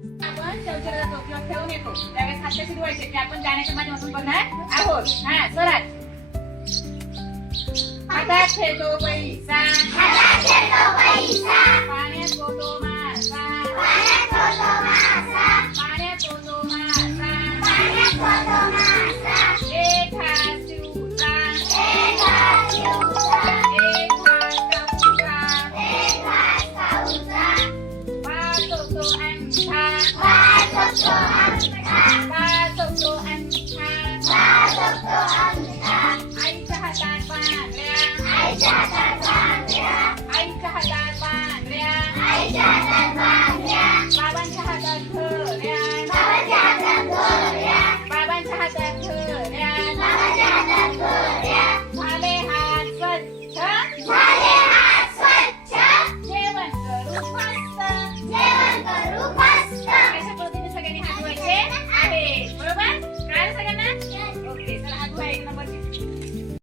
आपण शौचालयात जातो किंवा खेळून येतो त्यावेळेस हात कसे धुवायचे ते आपण गाण्याच्या माध्यमातून बघणार आहोत. हा स्वरात. हातात खेळतो पैसा, पाण्यात पोतो मासा, पाण्यात पोतो मासा, एक हात शिवचा, एक हात काऊचा, पाच होतो अंगठा,